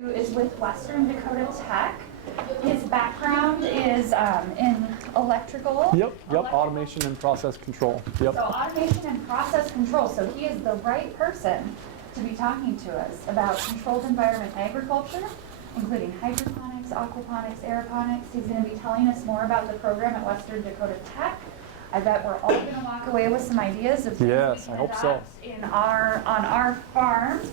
Who is with Western Dakota Tech. His background is in electrical. Yep, automation and process control. Yep. So automation and process control. So he is the right person to be talking to us about controlled environment agriculture, including hydroponics, aquaponics, aeroponics. He's going to be telling us more about the program at Western Dakota Tech. I bet we're all going to walk away with some ideas of things yes, we can I hope so. on our farms.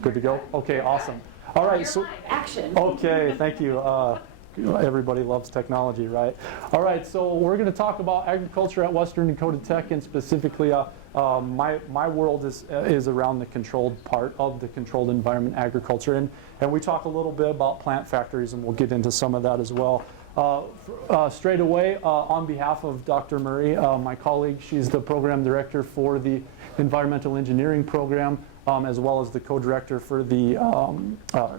Good to go? Okay, awesome. All right, so action. Okay, thank you. Everybody loves technology, right? All right, so we're going to talk about agriculture at Western Dakota Tech, and specifically, my world is around the controlled part of the controlled environment agriculture, and we talk a little bit about plant factories, and we'll get into some of that as well. Straight away, on behalf of Dr. Murray, my colleague, she's the program director for the environmental engineering program, as well as the co-director for the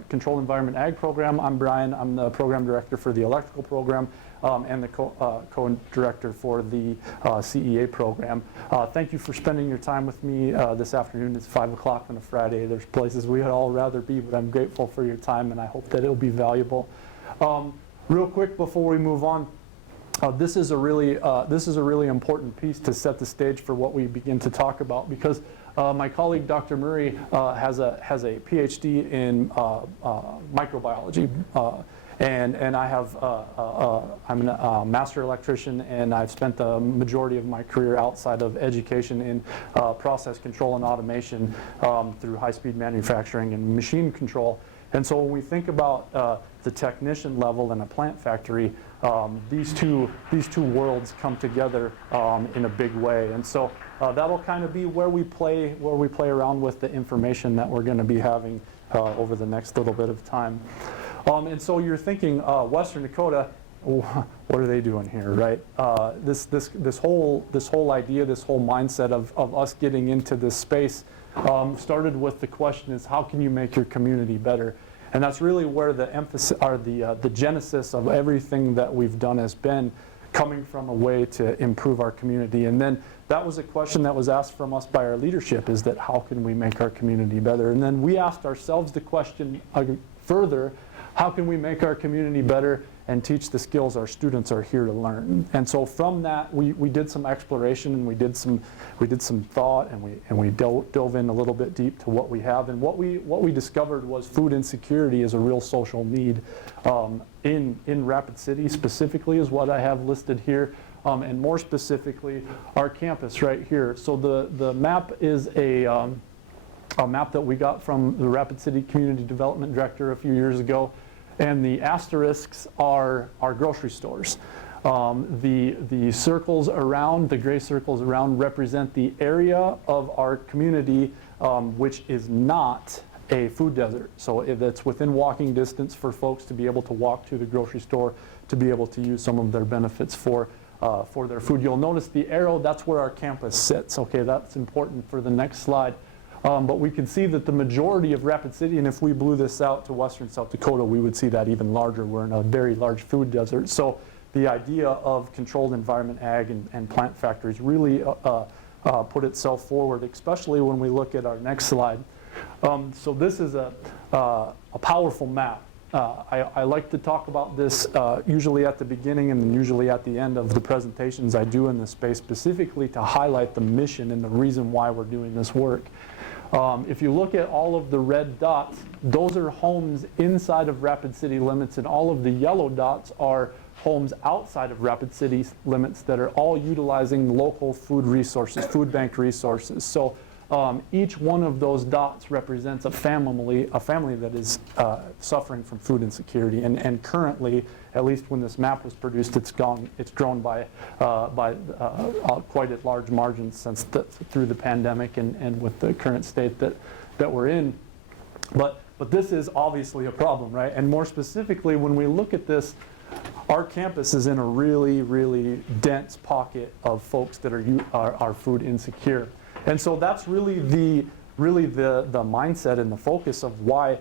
Controlled Environment Ag program. I'm Brian. I'm the program director for the electrical program and the co-director for the CEA program. Thank you for spending your time with me this afternoon. It's 5 o'clock on a Friday. There's places we'd all rather be, but I'm grateful for your time, and I hope that it'll be valuable. Real quick before we move on, this is a really important piece to set the stage for what we begin to talk about, because my colleague Dr. Murray has a PhD in microbiology, and I have I'm a master electrician, and I've spent the majority of my career outside of education in process control and automation through high-speed manufacturing and machine control. And so when we think about the technician level in a plant factory, these two worlds come together in a big way. And so that'll kind of be where we play around with the information that we're going to be having over the next little bit of time. And so you're thinking, Western Dakota, what are they doing here, right? This whole idea, this whole mindset of us getting into this space started with the question is, how can you make your community better? And that's really where the emphasis, or the genesis of everything that we've done has been, coming from a way to improve our community. And then that was a question that was asked from us by our leadership, is that how can we make our community better? And then we asked ourselves the question further, how can we make our community better and teach the skills our students are here to learn? And so from that, we did some exploration, and we did some thought, and we dove in a little bit deep to what we have. And what we discovered was food insecurity is a real social need in Rapid City specifically, is what I have listed here, and more specifically our campus right here. So the map is a map that we got from the Rapid City Community Development Director a few years ago. And the asterisks are grocery stores. The circles around, the gray circles around, represent the area of our community which is not a food desert. So it's within walking distance for folks to be able to walk to the grocery store, to be able to use some of their benefits for their food. You'll notice the arrow, that's where our campus sits. Okay, that's important for the next slide. But we can see that the majority of Rapid City, and if we blew this out to western South Dakota, we would see that even larger. We're in a very large food desert. So the idea of controlled environment ag and plant factories really put itself forward, especially when we look at our next slide. So this is a powerful map. I like to talk about this usually at the beginning and then usually at the end of the presentations I do in this space, specifically to highlight the mission and the reason why we're doing this work. If you look at all of the red dots, those are homes inside of Rapid City limits, and all of the yellow dots are homes outside of Rapid City limits that are all utilizing local food resources, food bank resources. So each one of those dots represents a family that is suffering from food insecurity. And currently, at least when this map was produced, it's grown by quite a large margin since through the pandemic and with the current state that we're in. But this is obviously a problem, right? And more specifically, when we look at this, our campus is in a really, really dense pocket of folks that are food insecure. And so that's really the mindset and the focus of why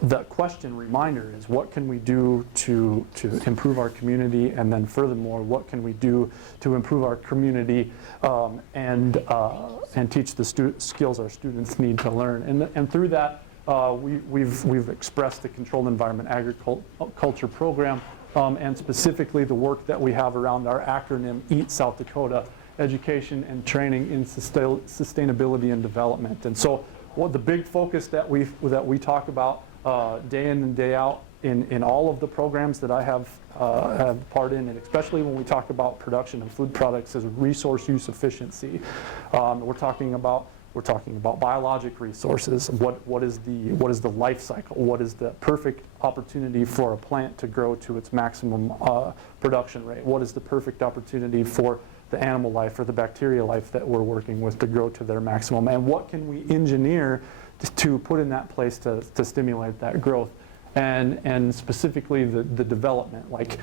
the question reminder is, what can we do to improve our community, and then furthermore, what can we do to improve our community and teach the skills our students need to learn. And through that, we've expressed the Controlled Environment Agriculture Program, and specifically the work that we have around our acronym EAT South Dakota, Education and Training in Sustainability and Development. And so the big focus that we talk about day in and day out in all of the programs that I have part in, and especially when we talk about production of food products, is resource use efficiency. We're talking about biologic resources. What is the life cycle? What is the perfect opportunity for a plant to grow to its maximum production rate? What is the perfect opportunity for the animal life or the bacteria life that we're working with to grow to their maximum? And what can we engineer to put in that place to stimulate that growth? And specifically the development, like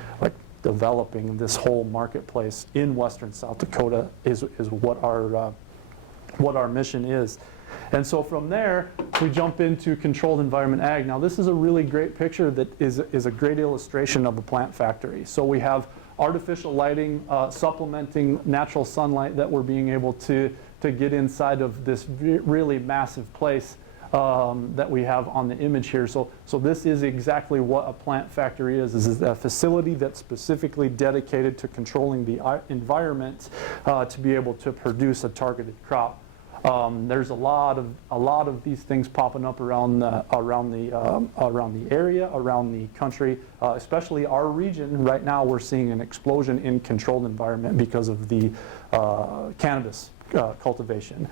developing this whole marketplace in Western South Dakota is what our mission is. And so from there, we jump into Controlled Environment Ag. Now this is a really great picture that is a great illustration of a plant factory. So we have artificial lighting supplementing natural sunlight that we're being able to get inside of this really massive place that we have on the image here. So this is exactly what a plant factory is. This is a facility that's specifically dedicated to controlling the environment to be able to produce a targeted crop. There's a lot of these things popping up around the area, around the country, especially our region. Right now, we're seeing an explosion in controlled environment because of the cannabis cultivation.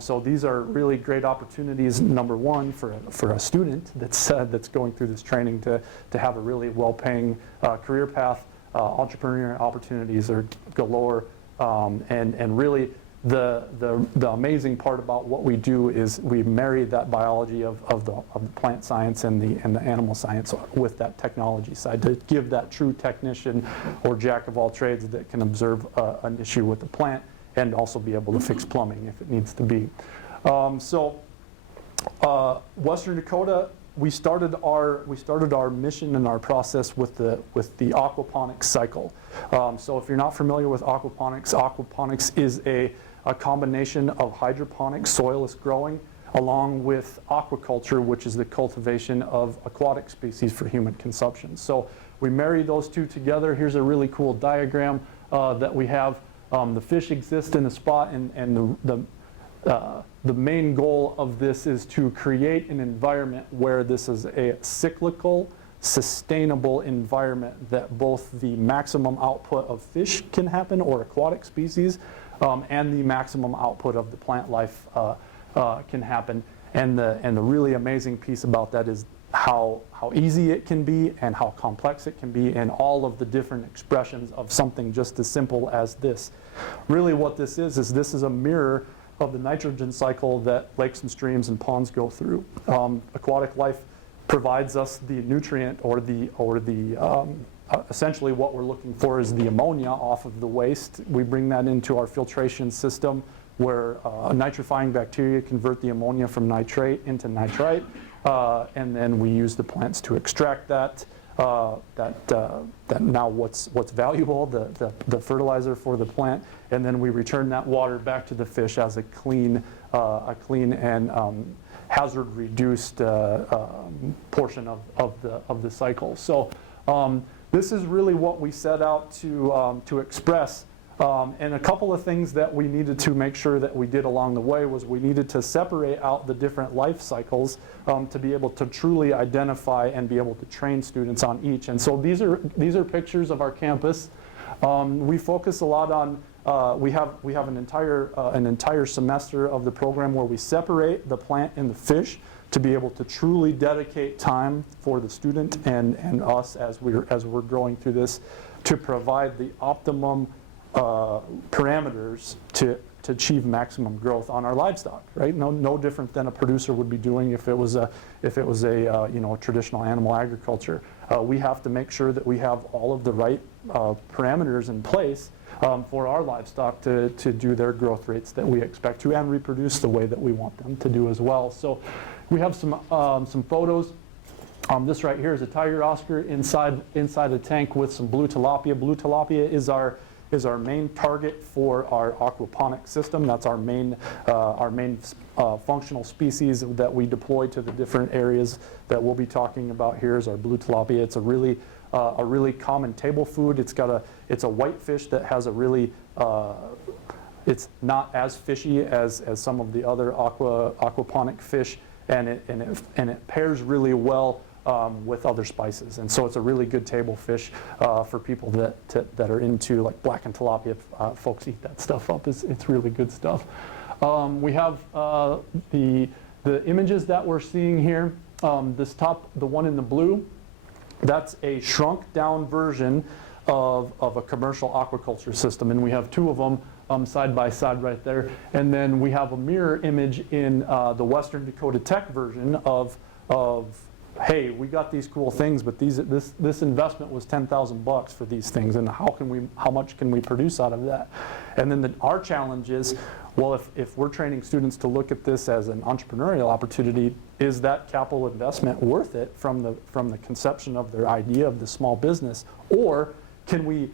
So these are really great opportunities. Number one, for a student that's going through this training to have a really well-paying career path. Entrepreneurial opportunities are galore, and really. The amazing part about what we do is we marry that biology of the plant science and the animal science with that technology side to give that true technician or jack of all trades that can observe an issue with the plant and also be able to fix plumbing if it needs to be. Western Dakota, we started our mission and our process with the aquaponics cycle. So if you're not familiar with aquaponics is a combination of hydroponics, soilless growing, along with aquaculture, which is the cultivation of aquatic species for human consumption. So we marry those two together. Here's a really cool diagram that we have. The fish exist in a spot, and the main goal of this is to create an environment where this is a cyclical, sustainable environment that both the maximum output of fish can happen, or aquatic species, and the maximum output of the plant life can happen. And the really amazing piece about that is how easy it can be and how complex it can be, and all of the different expressions of something just as simple as this. Really what this is this is a mirror of the nitrogen cycle that lakes and streams and ponds go through. Aquatic life provides us the nutrient or the essentially what we're looking for is the ammonia off of the waste. We bring that into our filtration system where nitrifying bacteria convert the ammonia from nitrate into nitrite, and then we use the plants to extract that. That now what's valuable, the fertilizer for the plant, and then we return that water back to the fish as a clean and hazard reduced portion of the cycle. So this is really what we set out to express. And a couple of things that we needed to make sure that we did along the way was we needed to separate out the different life cycles to be able to truly identify and be able to train students on each. And so these are pictures of our campus. We focus a lot on we have an entire semester of the program where we separate the plant and the fish to be able to truly dedicate time for the student and us as we're going through this to provide the optimum parameters to achieve maximum growth on our livestock, right? No different than a producer would be doing if it was a traditional animal agriculture. We have to make sure that we have all of the right parameters in place for our livestock to do their growth rates that we expect to and reproduce the way that we want them to do as well. So we have some photos. This right here is a tiger oscar inside a tank with some blue tilapia. Blue tilapia is our is our main target for our aquaponic system. That's our main functional species that we deploy to the different areas that we'll be talking about here is our blue tilapia. It's a really common table food. It's a white fish that has a really it's not as fishy as some of the other aquaponic fish, and it pairs really well with other spices, and so it's a really good table fish for people that are into like blackened tilapia. Folks eat that stuff up. It's really good stuff. We have the images that we're seeing here. The one in the blue, that's a shrunk down version of a commercial aquaculture system, and we have two of them side by side right there. And then we have a mirror image in the Western Dakota Tech version of hey, we got these cool things, but this investment was $10,000 for these things, and how much can we produce out of that? And then our challenge is, well, if we're training students to look at this as an entrepreneurial opportunity, is that capital investment worth it from the conception of their idea of the small business, or can we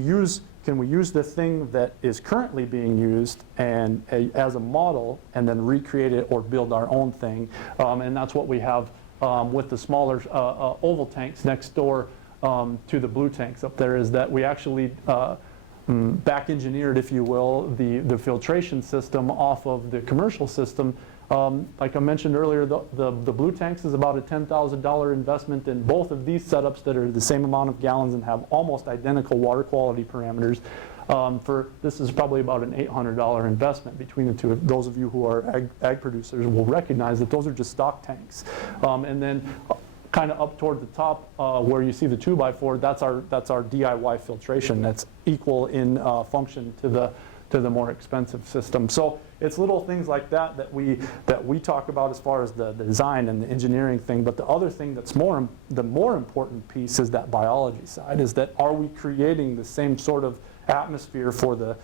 use the thing that is currently being used and as a model, and then recreate it or build our own thing? And that's what we have with the smaller oval tanks next door to the blue tanks up there, is that we actually back engineered, if you will, the filtration system off of the commercial system. Like I mentioned earlier, the blue tanks is about a $10,000 investment, in both of these setups that are the same amount of gallons and have almost identical water quality parameters. This is probably about an $800 investment between the two. Those of you who are ag producers will recognize that those are just stock tanks. And then kind of up toward the top where you see the 2x4, that's our DIY filtration. That's equal in function to the more expensive system. So it's little things like that we talk about as far as the design and the engineering thing. But the other thing that's the more important piece is that biology side. Is that, are we creating the same sort of atmosphere for the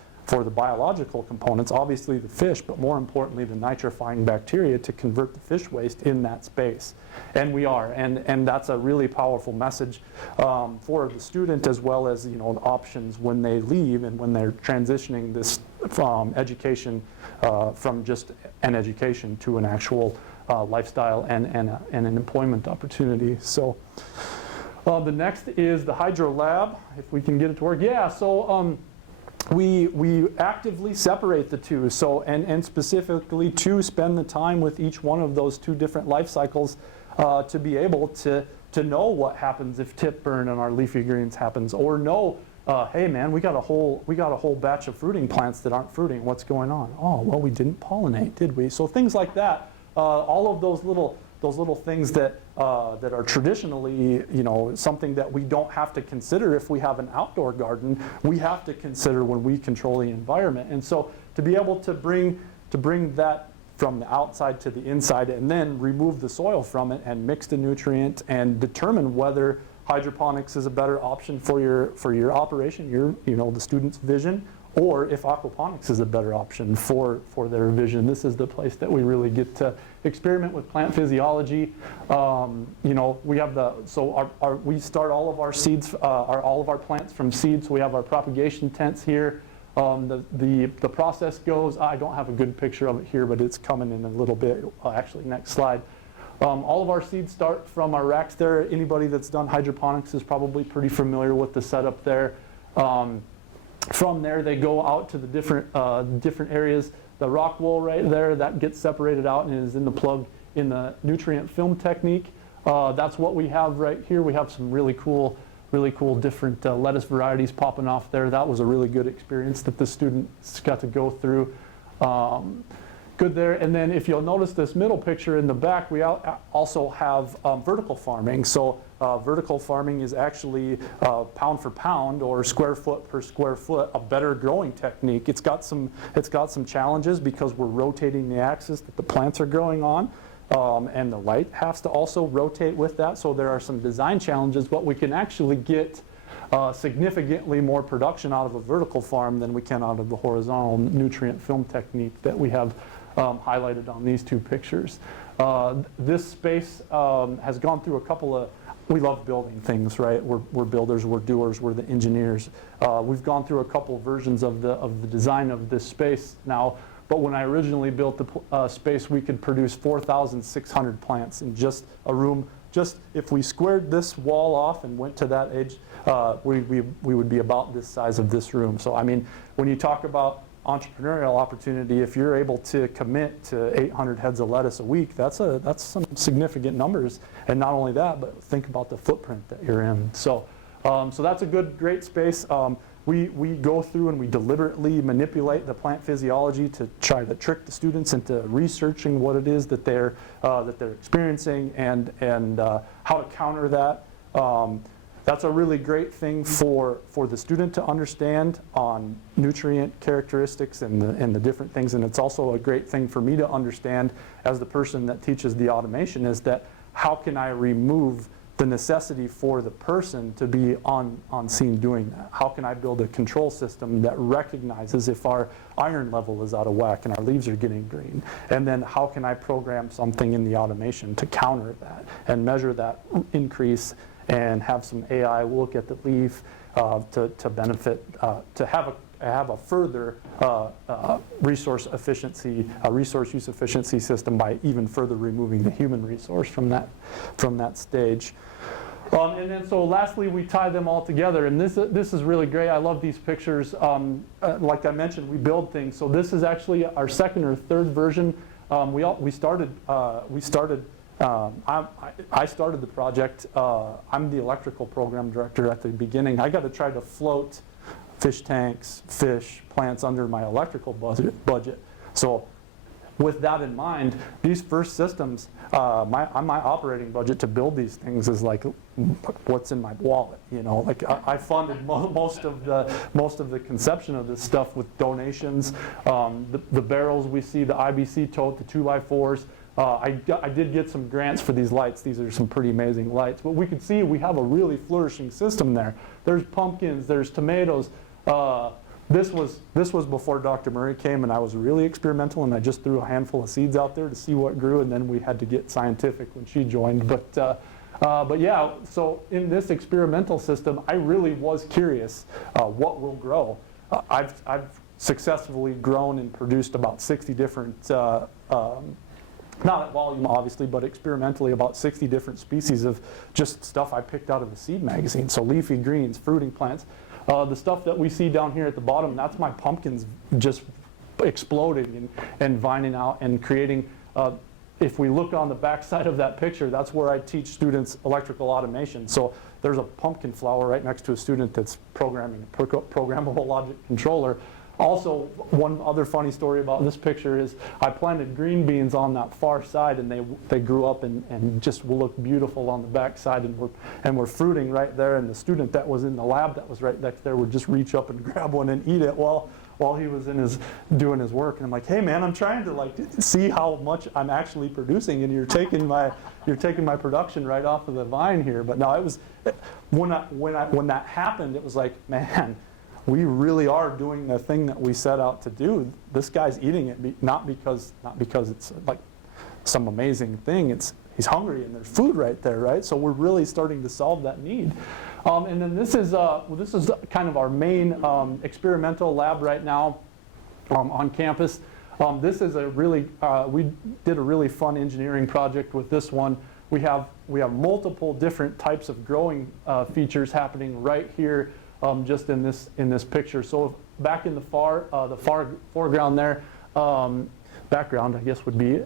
biological components, obviously the fish, but more importantly the nitrifying bacteria to convert the fish waste in that space? And we are, and that's a really powerful message for the student, as well as the options when they leave and when they're transitioning this from education, from just an education to an actual lifestyle and an employment opportunity. So the next is the hydro lab, if we can get it to work. Yeah, so we actively separate the two, so and specifically to spend the time with each one of those two different life cycles to be able to know what happens if tip burn on our leafy greens happens, or know, hey man, we got a whole batch of fruiting plants that aren't fruiting. What's going on? Oh, well, we didn't pollinate, did we? So things like that. All of those little things that are traditionally, something that we don't have to consider if we have an outdoor garden, we have to consider when we control the environment. And so to be able to bring that from the outside to the inside, and then remove the soil from it and mix the nutrient and determine whether hydroponics is a better option for your operation, the student's vision, or if aquaponics is a better option for their vision. This is the place that we really get to experiment with plant physiology. We have we start all of our seeds, all of our plants from seeds. So we have our propagation tents here. The process goes, I don't have a good picture of it here, but it's coming in a little bit. Actually, next slide. All of our seeds start from our racks there. Anybody that's done hydroponics is probably pretty familiar with the setup there. From there, they go out to the different areas. The rock wool right there, that gets separated out and is in the plug in the nutrient film technique. That's what we have right here. We have some really cool different lettuce varieties popping off there. That was a really good experience that the students got to go through. Good there. And then if you'll notice this middle picture in the back, we also have vertical farming. So vertical farming is actually pound for pound, or square foot per square foot, a better growing technique. It's got some challenges because we're rotating the axis that the plants are growing on. And the light has to also rotate with that. So there are some design challenges, but we can actually get significantly more production out of a vertical farm than we can out of the horizontal nutrient film technique that we have highlighted on these two pictures. This space has gone through a couple of we love building things, right? We're builders, we're doers, we're the engineers. We've gone through a couple versions of the design of this space now, but when I originally built the space, we could produce 4,600 plants in just a room. Just if we squared this wall off and went to that edge, we would be about this size of this room. So I mean, when you talk about entrepreneurial opportunity, if you're able to commit to 800 heads of lettuce a week, that's some significant numbers. And not only that, but think about the footprint that you're in. So that's a great space. We go through and we deliberately manipulate the plant physiology to try to trick the students into researching what it is that they're experiencing and how to counter that. That's a really great thing for the student to understand on nutrient characteristics and the different things. And it's also a great thing for me to understand as the person that teaches the automation, is that how can I remove the necessity for the person to be on scene doing that? How can I build a control system that recognizes if our iron level is out of whack and our leaves are getting green? And then how can I program something in the automation to counter that and measure that increase and have some AI look at the leaf to benefit, to have a further resource use efficiency system by even further removing the human resource from that stage. And then so lastly, we tie them all together, and this is really great. I love these pictures. Like I mentioned, we build things. So this is actually our second or third version. I started the project. I'm the electrical program director at the beginning. I got to try to float fish tanks, fish, plants under my electrical budget. So with that in mind, these first systems, my operating budget to build these things is like what's in my wallet. You know, like I funded most of the conception of this stuff with donations. The barrels we see, the IBC tote, the 2x4s. I did get some grants for these lights. These are some pretty amazing lights. But we can see we have a really flourishing system there. There's pumpkins, there's tomatoes. This was before Dr. Murray came, and I was really experimental, and I just threw a handful of seeds out there to see what grew, and then we had to get scientific when she joined. But yeah, so in this experimental system, I really was curious what will grow. I've successfully grown and produced about 60 different not at volume, obviously, but experimentally about 60 different species of just stuff I picked out of the seed magazine. So leafy greens, fruiting plants. The stuff that we see down here at the bottom, that's my pumpkins just exploding and vining out and creating. If we look on the back side of that picture, that's where I teach students electrical automation. So there's a pumpkin flower right next to a student that's programming a programmable logic controller. Also, one other funny story about this picture is I planted green beans on that far side, and they grew up and just will look beautiful on the back side, and we're fruiting right there. And the student that was in the lab that was right next there would just reach up and grab one and eat it while he was doing his work. And I'm like, hey man, I'm trying to see how much I'm actually producing, and you're taking my production right off of the vine here. But no, it was when that happened, it was like, man, we really are doing the thing that we set out to do. This guy's eating it not because it's like some amazing thing. He's hungry and there's food right there, right? So we're really starting to solve that need. And then this is kind of our main experimental lab right now on campus. This is we did a really fun engineering project with this one. We have multiple different types of growing features happening right here. Just in this picture. So back in the far foreground there, background I guess would be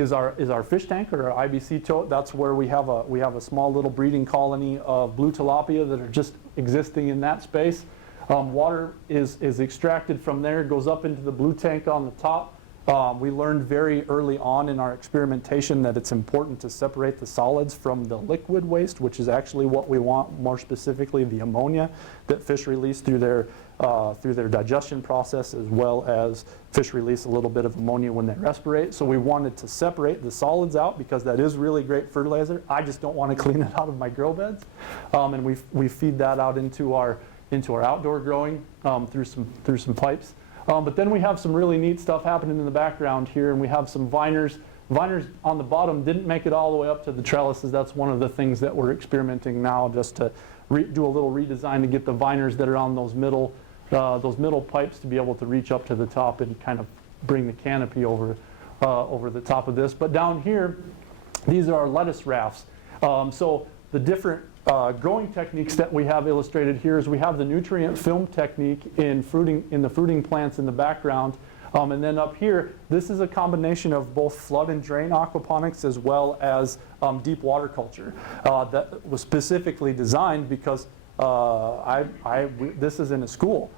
is our fish tank or our IBC tote. That's where we have a small little breeding colony of blue tilapia that are just existing in that space. Water is extracted from there, goes up into the blue tank on the top. We learned very early on in our experimentation that it's important to separate the solids from the liquid waste, which is actually what we want, more specifically the ammonia that fish release through their digestion process, as well as fish release a little bit of ammonia when they respirate. So we wanted to separate the solids out because that is really great fertilizer. I just don't want to clean it out of my grow beds. And we feed that out into our outdoor growing through some pipes. But then we have some really neat stuff happening in the background here, and we have some viners Viners on the bottom didn't make it all the way up to the trellises. That's one of the things that we're experimenting now, just to do a little redesign to get the viners that are on those middle pipes to be able to reach up to the top and kind of bring the canopy over the top of this. But down here, these are our lettuce rafts. So the different growing techniques that we have illustrated here is we have the nutrient film technique in the fruiting plants in the background. And then up here, this is a combination of both flood and drain aquaponics as well as deep water culture that was specifically designed because this is in a school.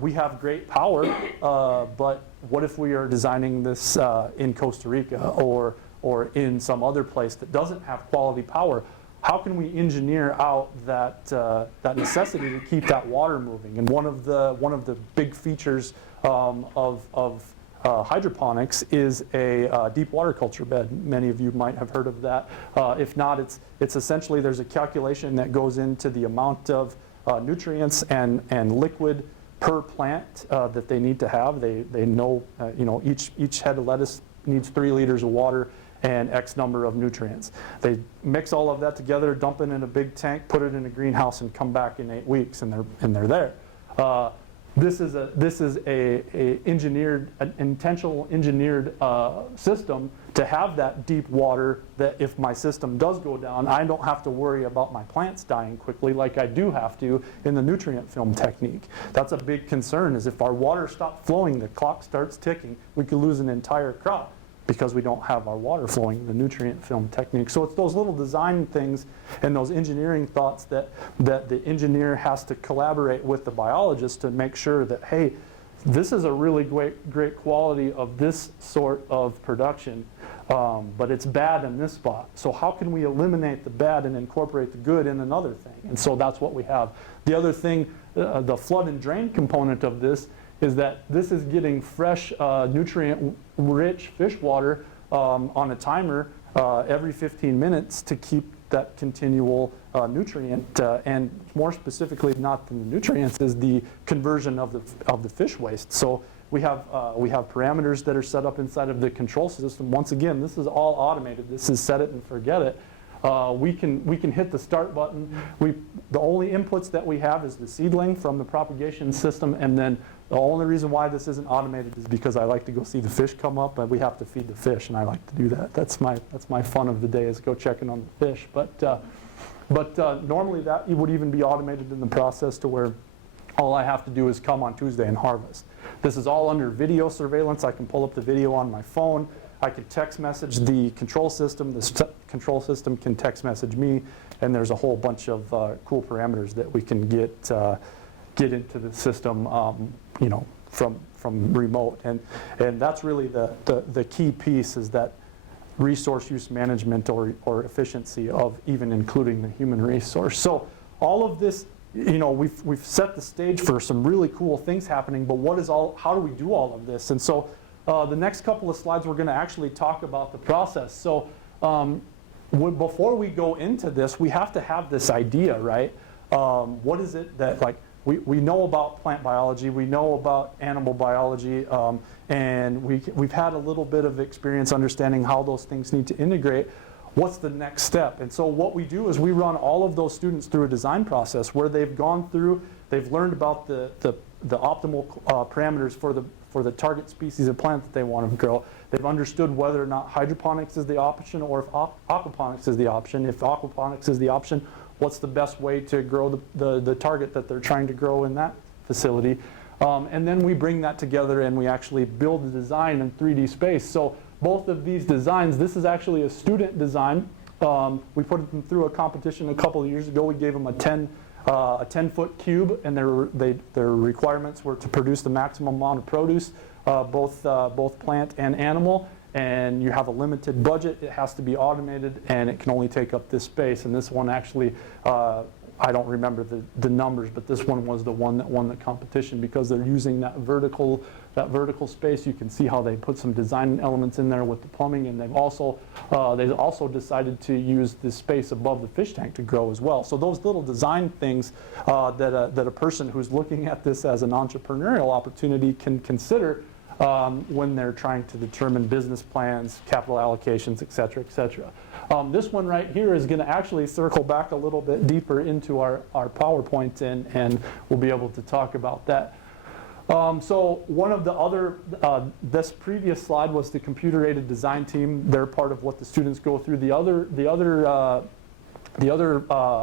We have great power, but what if we are designing this in Costa Rica or in some other place that doesn't have quality power? How can we engineer out that necessity to keep that water moving? And one of the big features of hydroponics is a deep water culture bed. Many of you might have heard of that. If not, it's essentially there's a calculation that goes into the amount of nutrients and liquid per plant that they need to have. They know each head of lettuce needs 3 liters of water and X number of nutrients. They mix all of that together, dump it in a big tank, put it in a greenhouse, and come back in 8 weeks, and they're there. This is an intentional engineered system to have that deep water that if my system does go down, I don't have to worry about my plants dying quickly like I do have to in the nutrient film technique. That's a big concern, is if our water stops flowing, the clock starts ticking, we could lose an entire crop because we don't have our water flowing in the nutrient film technique. So it's those little design things and those engineering thoughts that the engineer has to collaborate with the biologist to make sure that, hey, this is a really great quality of this sort of production, but it's bad in this spot. So how can we eliminate the bad and incorporate the good in another thing? And so that's what we have. The other thing, the flood and drain component of this is that this is getting fresh, nutrient-rich fish water on a timer every 15 minutes to keep that continual nutrient, and more specifically, not the nutrients, is the conversion of the fish waste. So we have parameters that are set up inside of the control system. Once again, this is all automated. This is set it and forget it. We can hit the start button. The only inputs that we have is the seedling from the propagation system, and then the only reason why this isn't automated is because I like to go see the fish come up, and we have to feed the fish, and I like to do that. That's my fun of the day, is go checking on the fish. But normally that would even be automated in the process to where all I have to do is come on Tuesday and harvest. This is all under video surveillance. I can pull up the video on my phone. I can text message the control system. The control system can text message me, and there's a whole bunch of cool parameters that we can get into the system, from remote. And that's really the key piece, is that resource use management or efficiency of even including the human resource. So all of this, we've set the stage for some really cool things happening. But how do we do all of this? And so the next couple of slides, we're going to actually talk about the process. So before we go into this, we have to have this idea, right? What is it that, like, we know about plant biology, we know about animal biology, and we've had a little bit of experience understanding how those things need to integrate. What's the next step? And so what we do is we run all of those students through a design process where they've gone through, they've learned about the optimal parameters for the target species of plant that they want to grow. They've understood whether or not hydroponics is the option, or if aquaponics is the option. If aquaponics is the option, what's the best way to grow the target that they're trying to grow in that facility. And then we bring that together and we actually build the design in 3D space. So both of these designs, this is actually a student design. We put them through a competition a couple of years ago. We gave them a 10-foot cube, and their requirements were to produce the maximum amount of produce, both plant and animal. And you have a limited budget. It has to be automated, and it can only take up this space. And this one actually, I don't remember the numbers, but this one was the one that won the competition because they're using that vertical space. You can see how they put some design elements in there with the plumbing, and they've also decided to use the space above the fish tank to grow as well. So those little design things that a person who's looking at this as an entrepreneurial opportunity can consider when they're trying to determine business plans, capital allocations, et cetera, et cetera. This one right here is going to actually circle back a little bit deeper into our PowerPoint, and we'll be able to talk about that. So one of the other, this previous slide was the computer-aided design team. They're part of what the students go through. The other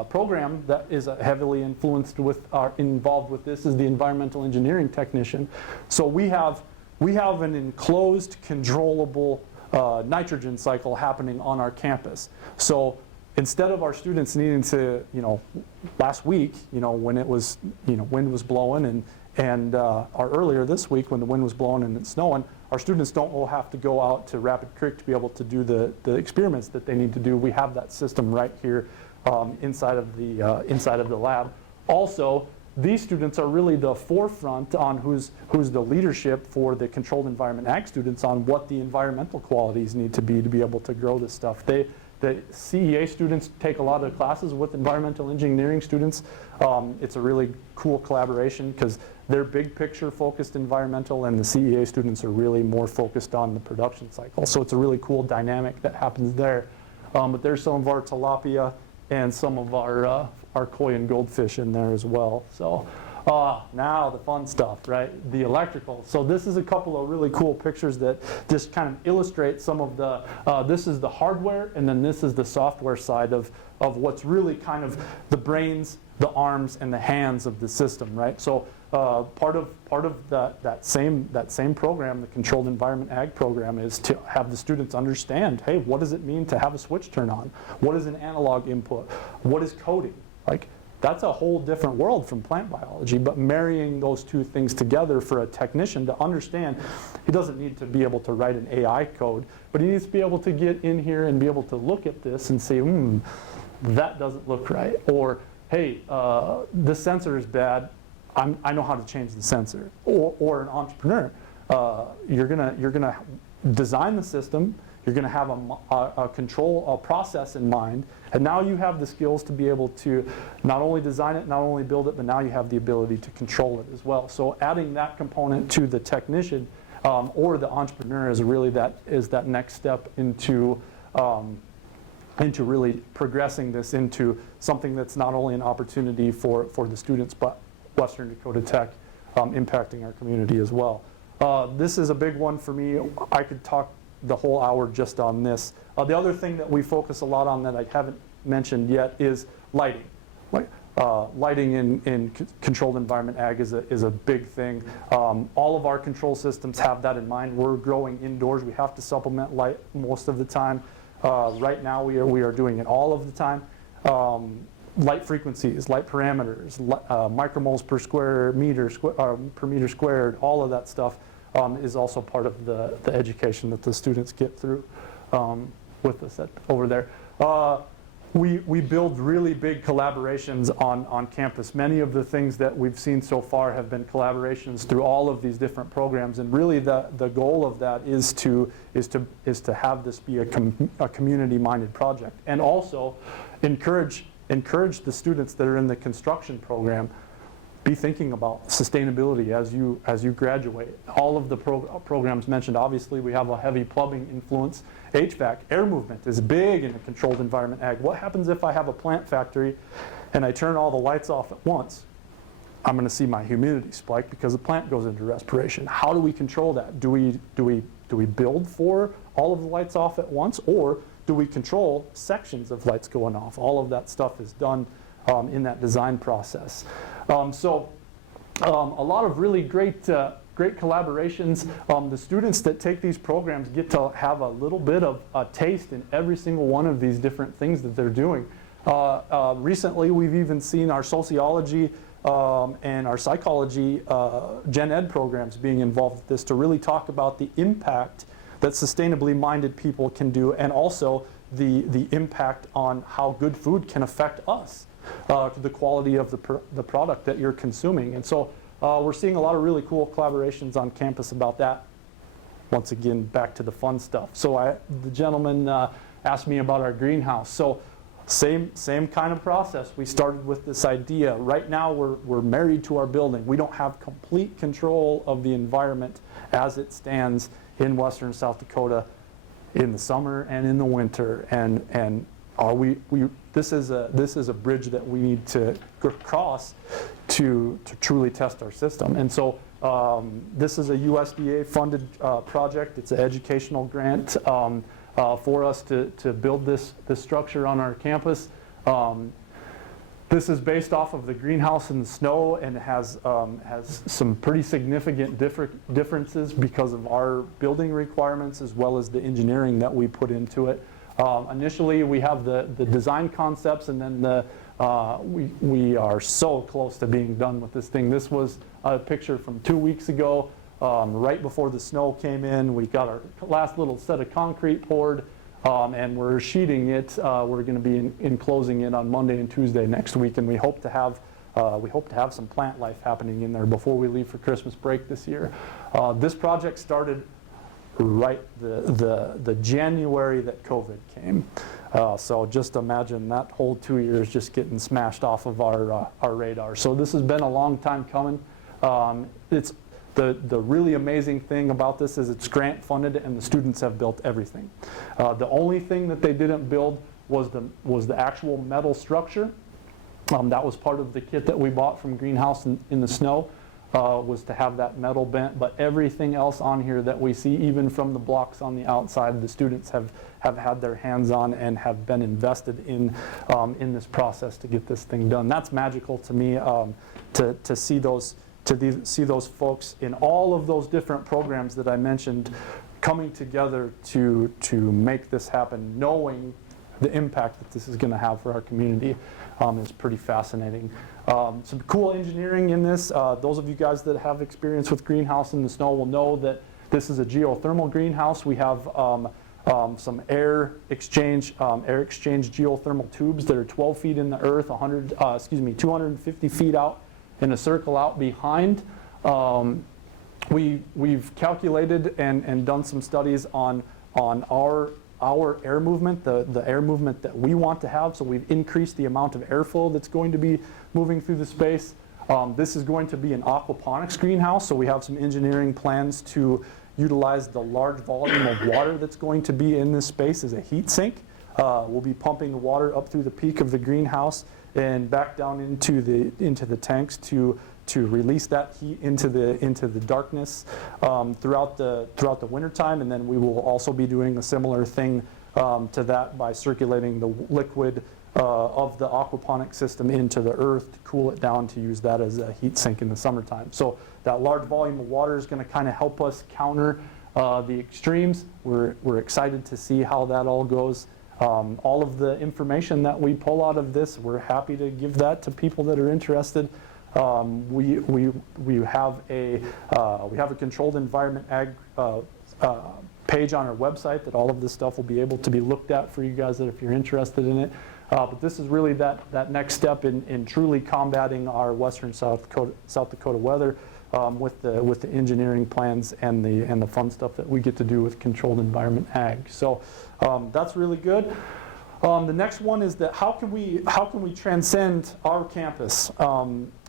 program that is heavily involved with this is the environmental engineering technician. So we have an enclosed, controllable nitrogen cycle happening on our campus. So instead of our students needing to, last week, when it was, wind was blowing or earlier this week when the wind was blowing and it's snowing, our students don't all have to go out to Rapid Creek to be able to do the experiments that they need to do. We have that system right here inside of the lab. Also, these students are really the forefront on who's the leadership for the controlled environment ag students on what the environmental qualities need to be able to grow this stuff. The CEA students take a lot of classes with environmental engineering students. It's a really cool collaboration because they're big picture focused environmental, and the CEA students are really more focused on the production cycle. So it's a really cool dynamic that happens there. But there's some of our tilapia and some of our koi and goldfish in there as well. So now the fun stuff, right? The electrical. So this is a couple of really cool pictures that just kind of illustrate some of the, this is the hardware, and then this is the software side of what's really kind of the brains, the arms, and the hands of the system, right? So part of that same program, the Controlled Environment Ag program, is to have the students understand, hey, what does it mean to have a switch turn on? What is an analog input? What is coding? Like, that's a whole different world from plant biology, but marrying those two things together for a technician to understand, he doesn't need to be able to write an AI code, but he needs to be able to get in here and be able to look at this and say, that doesn't look right. Or, hey, this sensor is bad. I know how to change the sensor. Or an entrepreneur, you're gonna design the system. You're going to have a process in mind, and now you have the skills to be able to not only design it, not only build it, but now you have the ability to control it as well. So adding that component to the technician or the entrepreneur is really that next step into really progressing this into something that's not only an opportunity for the students, but Western Dakota Tech impacting our community as well. This is a big one for me. I could talk the whole hour just on this. The other thing that we focus a lot on that I haven't mentioned yet is lighting. Lighting in controlled environment ag is a big thing. All of our control systems have that in mind. We're growing indoors. We have to supplement light most of the time. Right now we are doing it all of the time. Light frequencies, light parameters, micromoles per square meter, per meter squared, all of that stuff is also part of the education that the students get through with us over there. We build really big collaborations on campus. Many of the things that we've seen so far have been collaborations through all of these different programs, and really the goal of that is to have this be a community-minded project, and also encourage the students that are in the construction program be thinking about sustainability as you graduate. All of the programs mentioned, obviously we have a heavy plumbing influence. HVAC, air movement, is big in a controlled environment ag. What happens if I have a plant factory and I turn all the lights off at once? I'm going to see my humidity spike because the plant goes into respiration. How do we control that? Do we build for all of the lights off at once, or do we control sections of lights going off? All of that stuff is done in that design process. So a lot of really great collaborations. The students that take these programs get to have a little bit of a taste in every single one of these different things that they're doing. Recently, we've even seen our sociology and our psychology gen ed programs being involved with this to really talk about the impact that sustainably minded people can do, and also the impact on how good food can affect us. The quality of the product that you're consuming. And so we're seeing a lot of really cool collaborations on campus about that. Once again, back to the fun stuff. So the gentleman asked me about our greenhouse. So same kind of process. We started with this idea. Right now we're married to our building. We don't have complete control of the environment as it stands in western South Dakota in the summer and in the winter. And this is a bridge that we need to cross to truly test our system. And so this is a USDA funded project. It's an educational grant for us to build this structure on our campus. This is based off of the greenhouse in the snow and has some pretty significant differences because of our building requirements as well as the engineering that we put into it. Initially, we have the design concepts, and then we are so close to being done with this thing. This was a picture from 2 weeks ago, right before the snow came in. We got our last little set of concrete poured, and we're sheeting it. We're going to be enclosing it on Monday and Tuesday next week, and we hope to have some plant life happening in there before we leave for Christmas break this year. This project started right the January that COVID came. So just imagine that whole 2 years just getting smashed off of our radar. So this has been a long time coming. It's the really amazing thing about this is it's grant funded and the students have built everything. The only thing that they didn't build was the actual metal structure. That was part of the kit that we bought from Greenhouse in the Snow. Was to have that metal bent, but everything else on here that we see, even from the blocks on the outside, the students have had their hands on and have been invested in this process to get this thing done. That's magical to me, to see those folks in all of those different programs that I mentioned coming together to make this happen, knowing the impact that this is going to have for our community. Is pretty fascinating. Some cool engineering in this. Those of you guys that have experience with Greenhouse in the Snow will know that this is a geothermal greenhouse. We have some air exchange geothermal tubes that are 12 feet in the earth, 250 feet out in a circle out behind. We've calculated and done some studies on our air movement, the air movement that we want to have. So we've increased the amount of airflow that's going to be moving through the space. This is going to be an aquaponics greenhouse, so we have some engineering plans to utilize the large volume of water that's going to be in this space as a heat sink. We'll be pumping the water up through the peak of the greenhouse and back down into the tanks to release that heat into the darkness throughout the wintertime, and then we will also be doing a similar thing to that by circulating the liquid of the aquaponic system into the earth to cool it down to use that as a heat sink in the summertime. So that large volume of water is going to kind of help us counter the extremes. We're excited to see how that all goes. All of the information that we pull out of this, we're happy to give that to people that are interested. We have a controlled environment ag page on our website that all of this stuff will be able to be looked at for you guys if you're interested in it. But this is really that next step in truly combating our western South Dakota weather with the engineering plans and the fun stuff that we get to do with controlled environment ag. So that's really good. The next one is that how can we transcend our campus?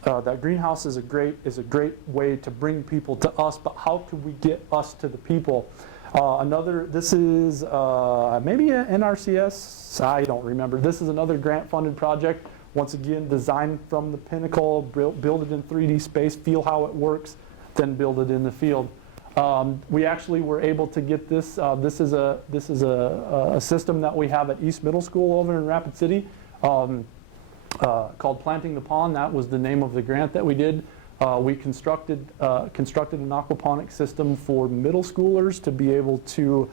That greenhouse is a great way to bring people to us, but how can we get us to the people? This is maybe an NRCS, I don't remember. This is another grant-funded project. Once again, design from the pinnacle, build it in 3D space, feel how it works, then build it in the field. We actually were able to get this. This is a system that we have at East Middle School over in Rapid City called Planting the Pond. That was the name of the grant that we did. We constructed an aquaponic system for middle schoolers to be able to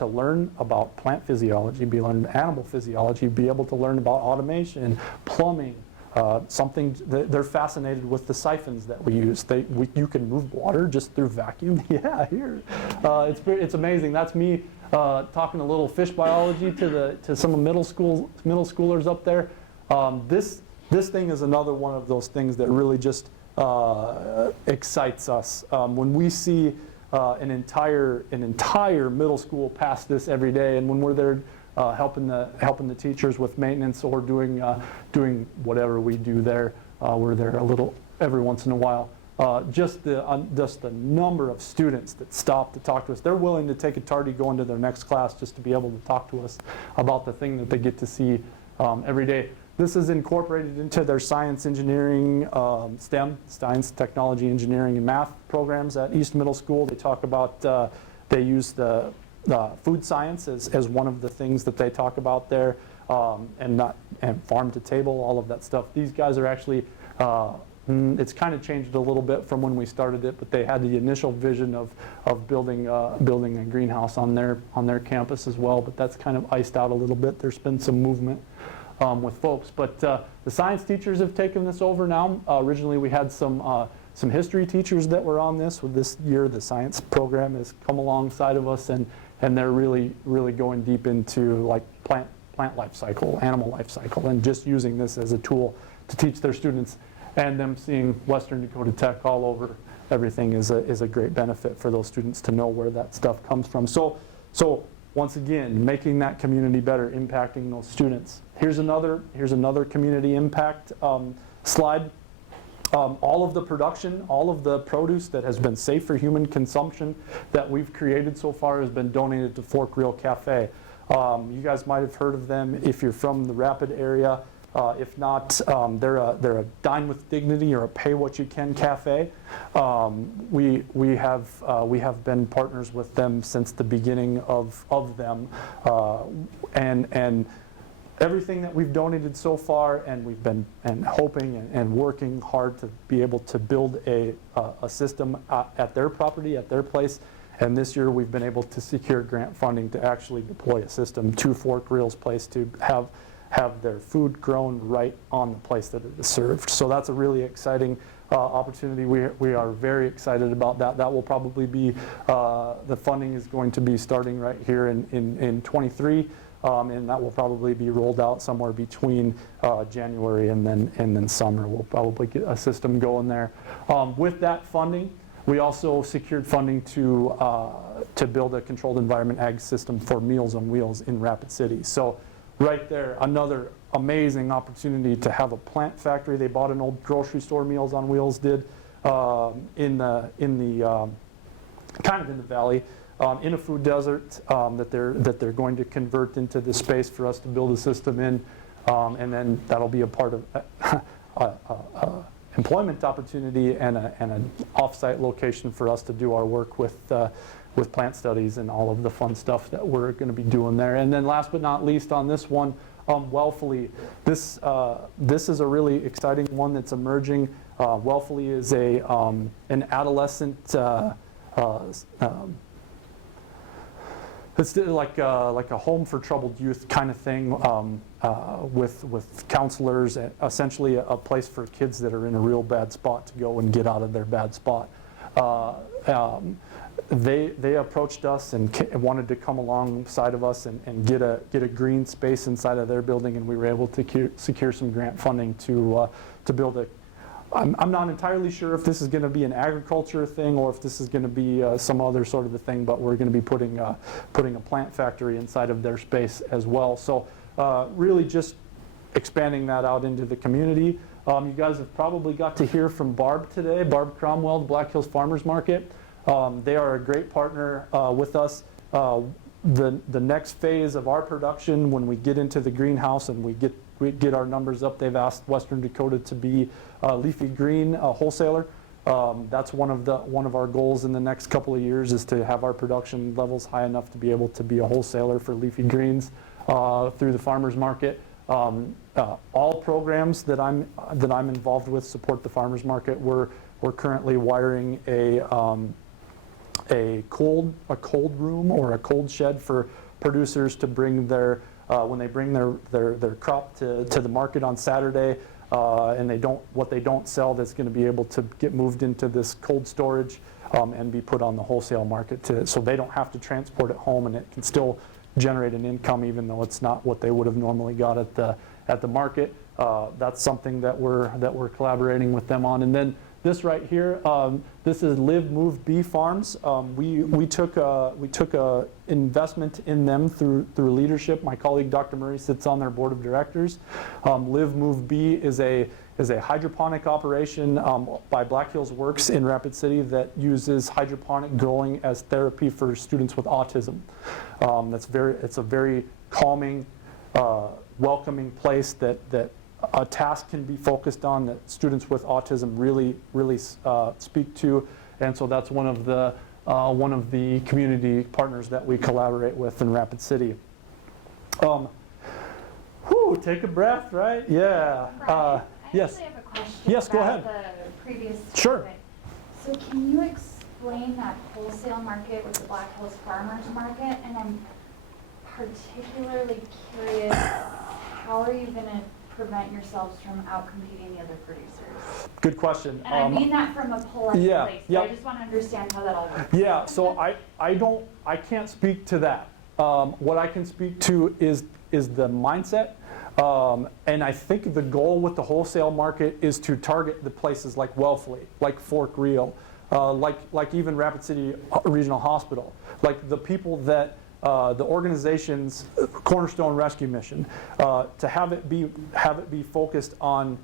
learn about plant physiology, learn animal physiology, be able to learn about automation, plumbing. They're fascinated with the siphons that we use. You can move water just through vacuum. Yeah, here. It's amazing. That's me talking a little fish biology to some middle schoolers up there. This thing is another one of those things that really just excites us. When we see an entire middle school pass this every day, and when we're there helping the teachers with maintenance or doing whatever we do there, we're there a little every once in a while. just the number of students that stop to talk to us. They're willing to take a tardy, go into their next class just to be able to talk to us about the thing that they get to see every day. This is incorporated into their science, engineering, STEM, science, technology, engineering, and math programs at East Middle School. They talk about, they use the food science as one of the things that they talk about there, and farm to table, all of that stuff. These guys are actually, it's kind of changed a little bit from when we started it, but they had the initial vision of building a greenhouse on their campus as well, but that's kind of iced out a little bit. There's been some movement with folks, but the science teachers have taken this over now. Originally we had some history teachers that were on this. With this year, the science program has come alongside of us, and they're really going deep into like plant life cycle, animal life cycle, and just using this as a tool to teach their students. And them seeing Western Dakota Tech all over everything is a great benefit for those students to know where that stuff comes from. So once again, making that community better, impacting those students. Here's another community impact slide. All of the production, all of the produce that has been safe for human consumption that we've created so far has been donated to Fork Reel Cafe. You guys might have heard of them if you're from the Rapid area. If not, they're a dine with dignity or a pay what you can cafe. We have been partners with them since the beginning of them, and everything that we've donated so far, and we've been hoping and working hard to be able to build a system at their property, at their place. And this year we've been able to secure grant funding to actually deploy a system to Fork Reel's place to have their food grown right on the place that it is served. So that's a really exciting opportunity. We are very excited about that. That will probably be, the funding is going to be starting right here in 23, and that will probably be rolled out somewhere between January and then summer. We'll probably get a system going there. With that funding, we also secured funding to build a controlled environment ag system for Meals on Wheels in Rapid City. So right there, another amazing opportunity to have a plant factory. They bought an old grocery store, Meals on Wheels did, in the kind of in the valley, in a food desert that they're going to convert into the space for us to build a system in, and then that'll be a part of employment opportunity and an off-site location for us to do our work with plant studies and all of the fun stuff that we're going to be doing there. And then last but not least on this one, Wellfully. This is a really exciting one that's emerging. Wellfully is an adolescent, it's like a home for troubled youth kind of thing, with counselors, essentially a place for kids that are in a real bad spot to go and get out of their bad spot. They approached us and wanted to come alongside of us and get a green space inside of their building, and we were able to secure some grant funding to build a. I'm not entirely sure if this is going to be an agriculture thing or if this is going to be some other sort of a thing, but we're going to be putting a plant factory inside of their space as well. So really just expanding that out into the community. You guys have probably got to hear from Barb today, Barb Cromwell, the Black Hills Farmers Market. They are a great partner with us. The next phase of our production, when we get into the greenhouse and we get our numbers up, they've asked Western Dakota to be a leafy green wholesaler. That's one of our goals in the next couple of years, is to have our production levels high enough to be able to be a wholesaler for leafy greens through the farmers market. All programs that I'm involved with support the farmers market. We're currently wiring a cold room or a cold shed for producers to bring their when they bring their crop to the market on Saturday, and what they don't sell, that's going to be able to get moved into this cold storage and be put on the wholesale market so they don't have to transport it home, and it can still generate an income even though it's not what they would have normally got at the market. That's something that we're collaborating with them on. And then this right here, this is Live Move Bee Farms. We took a investment in them through leadership. My colleague Dr. Murray sits on their board of directors. Live Move Bee is a hydroponic operation by Black Hills Works in Rapid City that uses hydroponic growing as therapy for students with autism. It's a very calming, welcoming place that a task can be focused on that students with autism really speak to, and so that's one of the community partners that we collaborate with in Rapid City. Take a breath, right? Yeah. Yes. I actually have a question. Yes, go about ahead. The previous Sure. topic. So can you explain that wholesale market with the Black Hills Farmers Market? And I'm particularly curious, how are you going to prevent yourselves from outcompeting the other producers? Good question. And I mean that from a polite place. yeah. I just want to understand how that all works. Yeah, so I can't speak to that. What I can speak to is the mindset. And I think the goal with the wholesale market is to target the places like Wellfleet, like Fork Rio, like even Rapid City Regional Hospital, like the people that the organization's Cornerstone Rescue Mission, to have it be focused on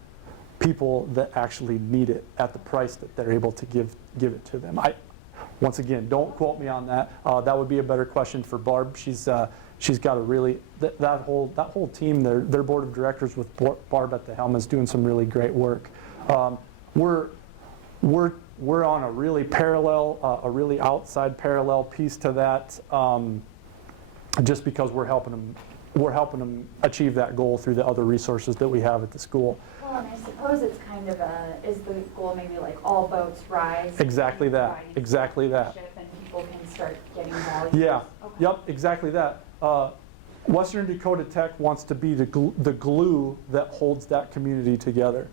people that actually need it at the price that they're able to give it to them. Once again, don't quote me on that. That would be a better question for Barb. She's got a really that whole team, their board of directors with Barb at the helm is doing some really great work. We're on a really parallel, a really outside parallel piece to that, just because we're helping them achieve that goal through the other resources that we have at the school. Well, and I suppose it's kind of is the goal maybe like all boats rise? Exactly that. Exactly that. And people can start getting volume. Yeah. Okay. Yep. Exactly that. Western Dakota Tech wants to be the glue that holds that community together.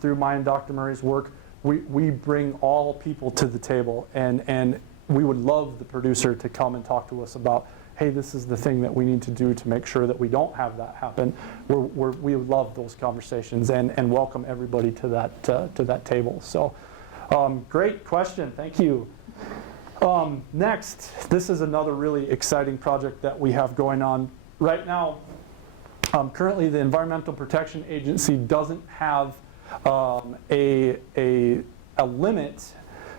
Through my and Dr. Murray's work, we bring all people to the table, and we would love the producer to come and talk to us about, hey, this is the thing that we need to do to make sure that we don't have that happen. We would love those conversations and welcome everybody to that table. So, great question. Thank you. Next, this is another really exciting project that we have going on right now. Currently, the Environmental Protection Agency doesn't have a limit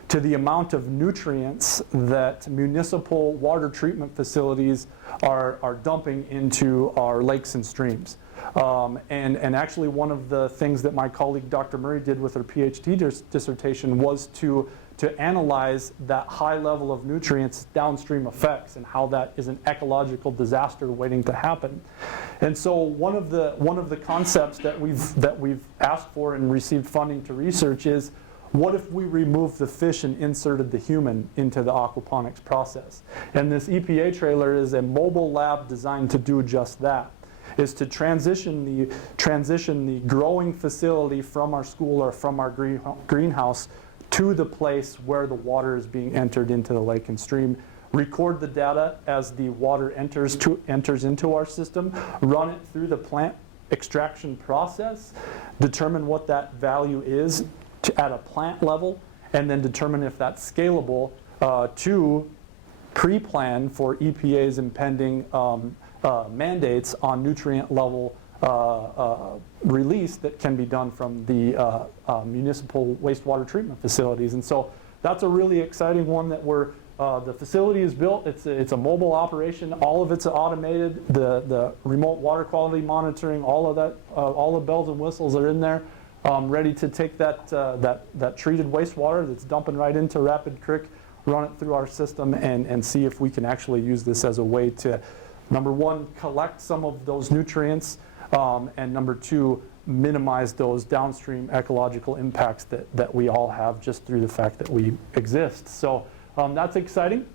to the amount of nutrients that municipal water treatment facilities are dumping into our lakes and streams. And actually one of the things that my colleague Dr. Murray did with her PhD dissertation was to analyze that high level of nutrients downstream effects and how that is an ecological disaster waiting to happen. And so one of the concepts that we've asked for and received funding to research is, what if we removed the fish and inserted the human into the aquaponics process? And this EPA trailer is a mobile lab designed to do just that, is to transition the growing facility from our school or from our greenhouse to the place where the water is being entered into the lake and stream, record the data as the water enters into our system, run it through the plant extraction process, determine what that value is at a plant level, and then determine if that's scalable to pre-plan for EPA's impending mandates on nutrient level release that can be done from the municipal wastewater treatment facilities. And so that's a really exciting one that the facility is built. It's a mobile operation. All of it's automated. The remote water quality monitoring, all of that, all the bells and whistles are in there. Ready to take that treated wastewater that's dumping right into Rapid Creek, run it through our system, and see if we can actually use this as a way to, number one, collect some of those nutrients, and number two, minimize those downstream ecological impacts that we all have just through the fact that we exist. So that's exciting.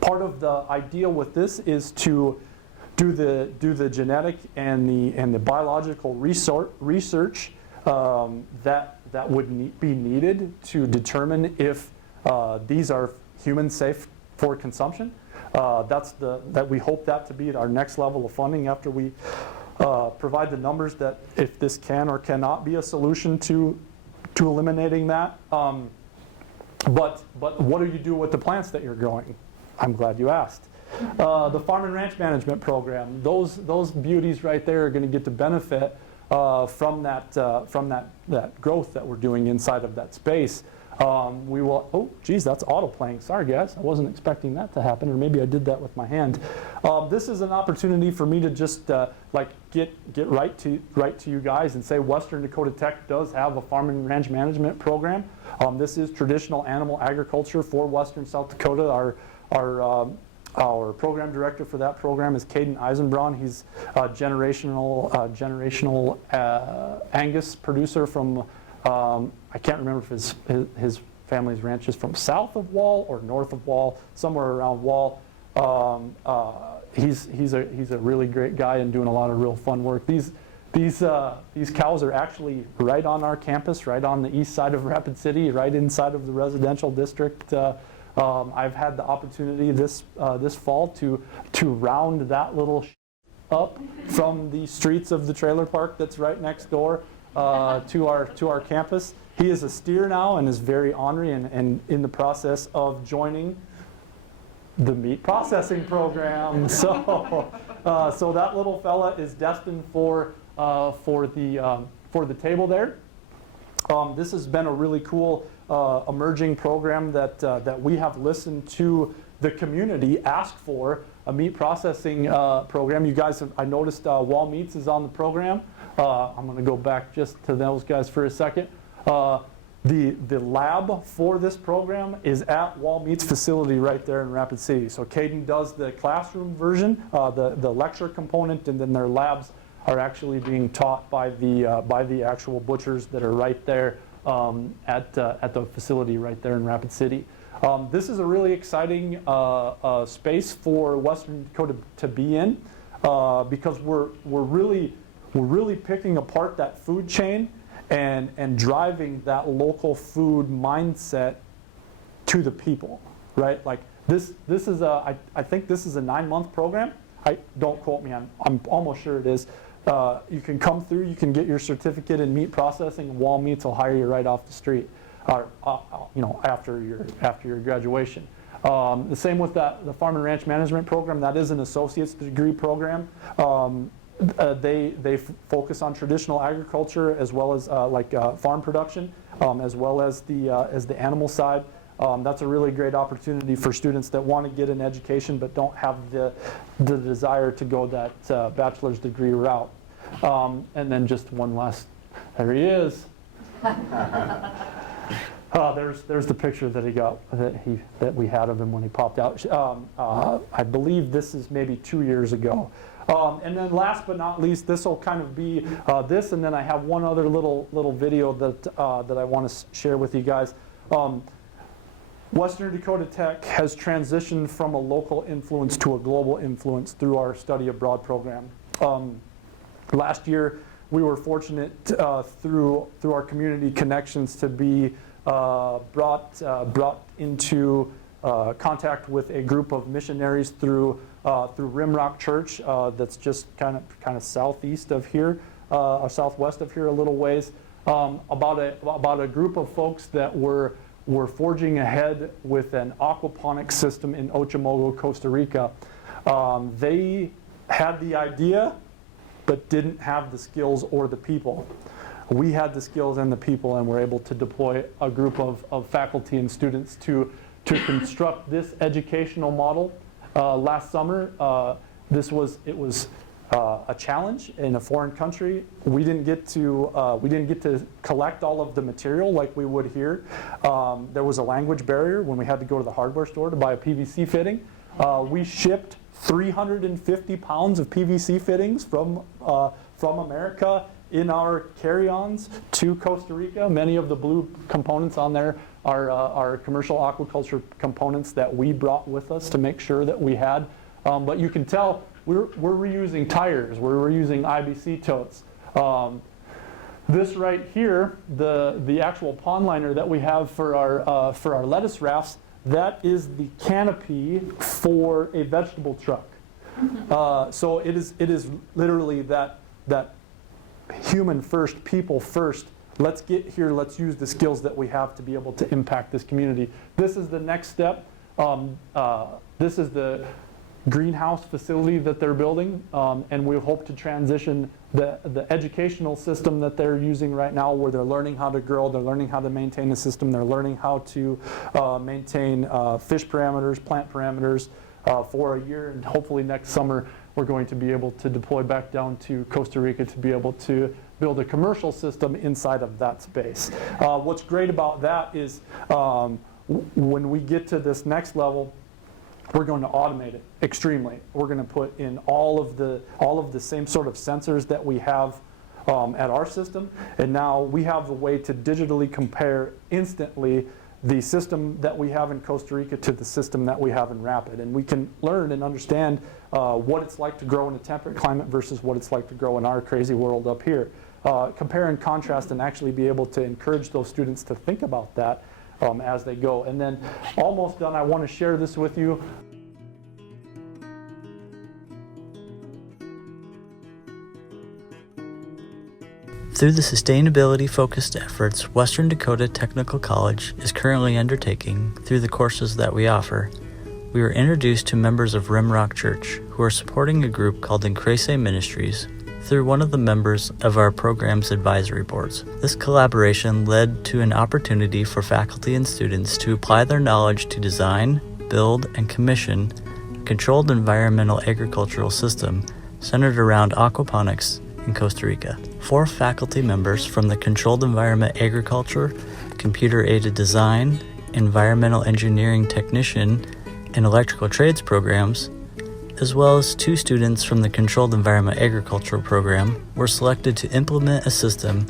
Part of the idea with this is to do the genetic and the biological research that would be needed to determine if these are human safe for consumption. That we hope that to be at our next level of funding after we provide the numbers that if this can or cannot be a solution to eliminating that. But what do you do with the plants that you're growing? I'm glad you asked. The Farm and Ranch Management Program, those beauties right there are going to get to benefit from that growth that we're doing inside of that space. We will, oh geez, that's autoplaying. Sorry guys, I wasn't expecting that to happen, or maybe I did that with my hand. This is an opportunity for me to just like get right to you guys and say Western Dakota Tech does have a Farm and Ranch Management Program. This is traditional animal agriculture for Western South Dakota. Our program director for that program is Caden Eisenbraun. He's a generational Angus producer from, I can't remember if his family's ranch is from south of Wall or north of Wall, somewhere around Wall. He's a really great guy and doing a lot of real fun work. These cows are actually right on our campus, right on the east side of Rapid City, right inside of the residential district. I've had the opportunity this fall to round that little up from the streets of the trailer park that's right next door to our campus. He is a steer now and is very ornery and in the process of joining the meat processing program. So that little fella is destined for the table there. This has been a really cool emerging program that we have listened to the community ask for, a meat processing program. You guys I noticed Wall Meats is on the program. I'm going to go back just to those guys for a second. The lab for this program is at Wall Meats facility right there in Rapid City. So Caden does the classroom version, the lecture component, and then their labs are actually being taught by the actual butchers that are right there at the facility right there in Rapid City. This is a really exciting space for Western Dakota to be in because we're really picking apart that food chain and driving that local food mindset to the people, right? Like this is I think this is a 9-month program. Don't quote me, I'm almost sure it is. You can come through, you can get your certificate in meat processing, and Wall Meats will hire you right off the street, or after your graduation. The same with the Farm and Ranch Management Program. That is an associate's degree program. They focus on traditional agriculture as well as farm production, as well as the animal side. That's a really great opportunity for students that want to get an education but don't have the desire to go that bachelor's degree route. And then just one last, there he is. There's the picture that he got that we had of him when he popped out. I believe this is maybe 2 years ago. And then last but not least, this will kind of be this, and then I have one other little video that I want to share with you guys. Western Dakota Tech has transitioned from a local influence to a global influence through our study abroad program. Last year, we were fortunate through our community connections to be brought into contact with a group of missionaries through Rimrock Church that's just kind of southeast of here, or southwest of here a little ways. About a group of folks that were forging ahead with an aquaponics system in Ochimogo, Costa Rica. They had the idea, but didn't have the skills or the people. We had the skills and the people, and were able to deploy a group of faculty and students to construct this educational model. Last summer, it was a challenge in a foreign country. We didn't get to collect all of the material like we would here. There was a language barrier when we had to go to the hardware store to buy a PVC fitting. We shipped 350 pounds of PVC fittings from America in our carry-ons to Costa Rica. Many of the blue components on there are commercial aquaculture components that we brought with us to make sure that we had. But you can tell we're reusing tires, we're reusing IBC totes. This right here, the actual pond liner that we have for our lettuce rafts, that is the canopy for a vegetable truck. So it is literally that human first, people first let's get here, let's use the skills that we have to be able to impact this community. This is the next step. This is the greenhouse facility that they're building, and we hope to transition the educational system that they're using right now, where they're learning how to grow, they're learning how to maintain the system, they're learning how to maintain fish parameters, plant parameters for a year, and hopefully next summer we're going to be able to deploy back down to Costa Rica to be able to build a commercial system inside of that space. What's great about that is when we get to this next level, we're going to automate it extremely. We're going to put in all of the same sort of sensors that we have at our system, and now we have a way to digitally compare instantly the system that we have in Costa Rica to the system that we have in Rapid, and we can learn and understand what it's like to grow in a temperate climate versus what it's like to grow in our crazy world up here. Compare and contrast, and actually be able to encourage those students to think about that as they go. And then almost done, I want to share this with you. Through the sustainability-focused efforts Western Dakota Technical College is currently undertaking through the courses that we offer, we were introduced to members of Rimrock Church who are supporting a group called Increse Ministries through one of the members of our program's advisory boards. This collaboration led to an opportunity for faculty and students to apply their knowledge to design, build, and commission a controlled environmental agricultural system centered around aquaponics in Costa Rica. 4 faculty members from the Controlled Environment Agriculture, Computer-Aided Design, Environmental Engineering Technician, and Electrical Trades programs, as well as 2 students from the Controlled Environment Agricultural program, were selected to implement a system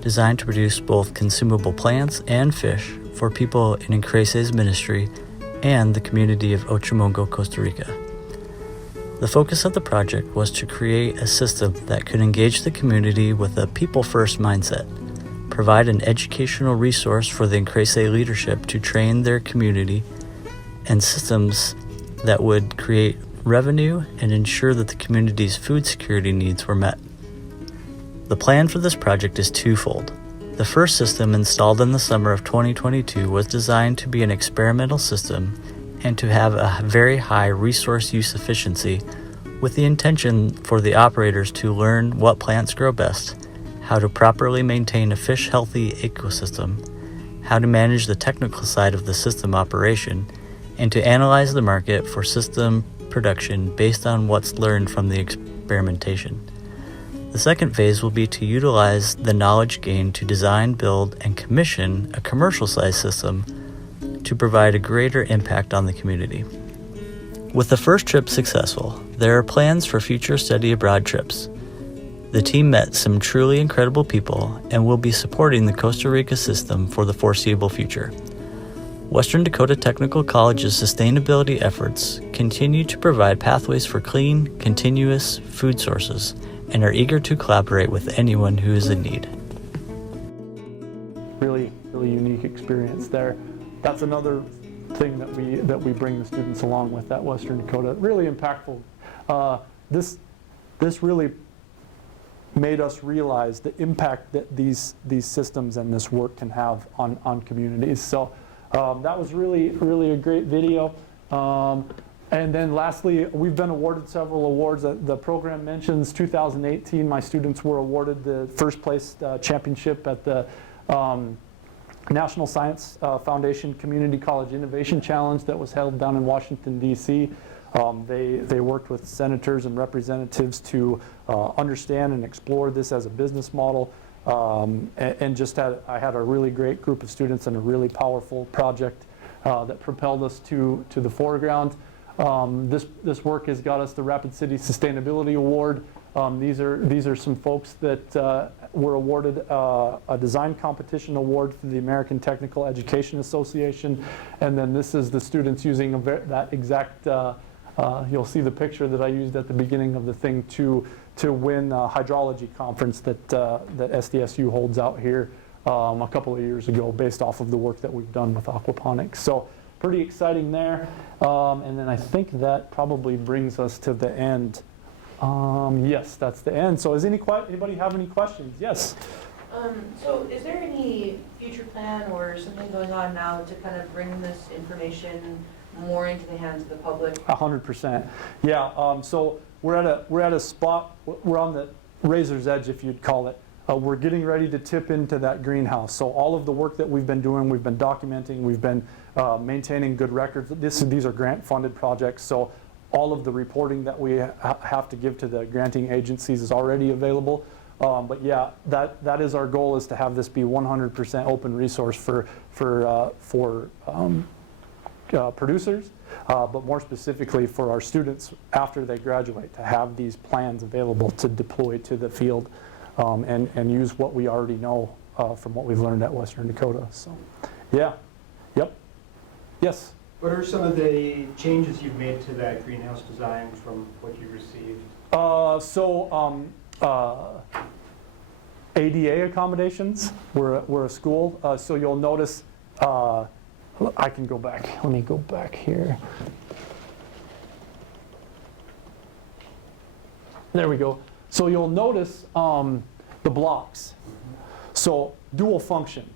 designed to produce both consumable plants and fish for people in Increse's ministry and the community of Ochomongo, Costa Rica. The focus of the project was to create a system that could engage the community with a people-first mindset, provide an educational resource for the Increse leadership to train their community, and systems that would create revenue and ensure that the community's food security needs were met. The plan for this project is twofold. The first system, installed in the summer of 2022, was designed to be an experimental system and to have a very high resource use efficiency, with the intention for the operators to learn what plants grow best, how to properly maintain a fish-healthy ecosystem, how to manage the technical side of the system operation, and to analyze the market for system production based on what's learned from the experimentation. The second phase will be to utilize the knowledge gained to design, build, and commission a commercial-sized system to provide a greater impact on the community. With the first trip successful, there are plans for future study abroad trips. The team met some truly incredible people and will be supporting the Costa Rica system for the foreseeable future. Western Dakota Technical College's sustainability efforts continue to provide pathways for clean, continuous food sources and are eager to collaborate with anyone who is in need. Really unique experience there. That's another thing that we bring the students along with at Western Dakota. Really impactful. This really made us realize the impact that these systems and this work can have on communities. So that was really a great video. And then lastly, we've been awarded several awards. The program mentions 2018, my students were awarded the first place championship at the National Science Foundation Community College Innovation Challenge that was held down in Washington, D.C. They worked with senators and representatives to understand and explore this as a business model, and just I had a really great group of students and a really powerful project that propelled us to the foreground. This work has got us the Rapid City Sustainability Award. These are some folks that were awarded a design competition award through the American Technical Education Association, and then this is the students using that exact. You'll see the picture that I used at the beginning of the thing to win a hydrology conference that SDSU holds out here a couple of years ago, based off of the work that we've done with aquaponics. So pretty exciting there. And then I think that probably brings us to the end. Yes, that's the end. So does anybody have any questions? Yes. So is there any future plan or something going on now to kind of bring this information more into the hands of the public? 100%. Yeah, so we're at a spot, we're on the razor's edge, if you'd call it. We're getting ready to tip into that greenhouse. So all of the work that we've been doing, we've been documenting, we've been maintaining good records. These are grant-funded projects, so all of the reporting that we have to give to the granting agencies is already available. But yeah, that is our goal, is to have this be 100% open resource for producers, but more specifically for our students after they graduate, to have these plans available to deploy to the field and use what we already know from what we've learned at Western Dakota. So, yeah, yep, yes. What are some of the changes you've made to that greenhouse design from what you received? ADA accommodations. We're a school, so you'll notice. I can go back. Let me go back here. There we go. So you'll notice the blocks. So dual function.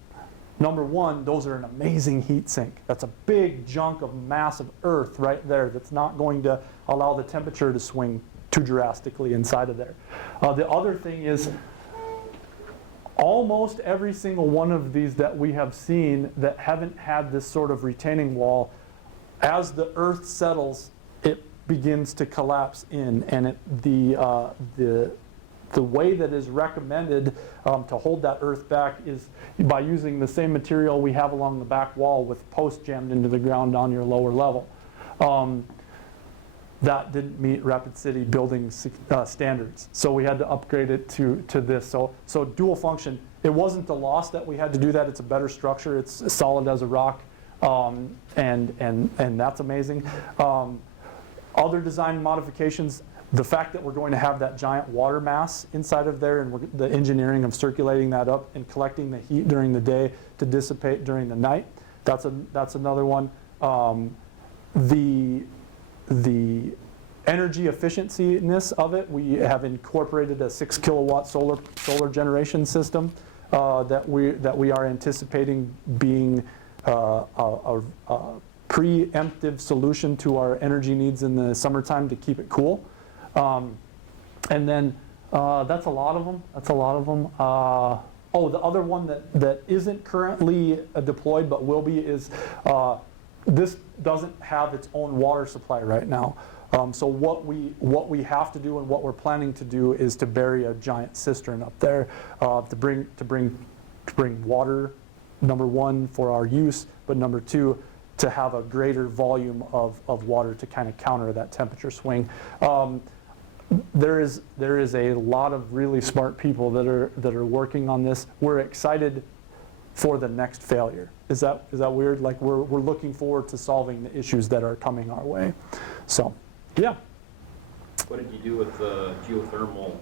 Number one, those are an amazing heat sink. That's a big chunk of massive earth right there that's not going to allow the temperature to swing too drastically inside of there. The other thing is, almost every single one of these that we have seen that haven't had this sort of retaining wall, as the earth settles, it begins to collapse in, and the way that is recommended to hold that earth back is by using the same material we have along the back wall with posts jammed into the ground on your lower level. That didn't meet Rapid City building standards, so we had to upgrade it to this. So dual function. It wasn't the loss that we had to do that. It's a better structure. It's solid as a rock, and that's amazing. Other design modifications. The fact that we're going to have that giant water mass inside of there, and the engineering of circulating that up and collecting the heat during the day to dissipate during the night. That's another one. The energy efficiency-ness of it, we have incorporated a 6 kilowatt solar generation system that we are anticipating being a preemptive solution to our energy needs in the summertime to keep it cool. And then that's a lot of them. The other one that isn't currently deployed but will be is this doesn't have its own water supply right now. So what we have to do and what we're planning to do is to bury a giant cistern up there to bring water, number one, for our use, but number two, to have a greater volume of water to kind of counter that temperature swing. There is a lot of really smart people that are working on this. We're excited for the next failure. Is that weird? Like we're looking forward to solving the issues that are coming our way. So, yeah. What did you do with the geothermal?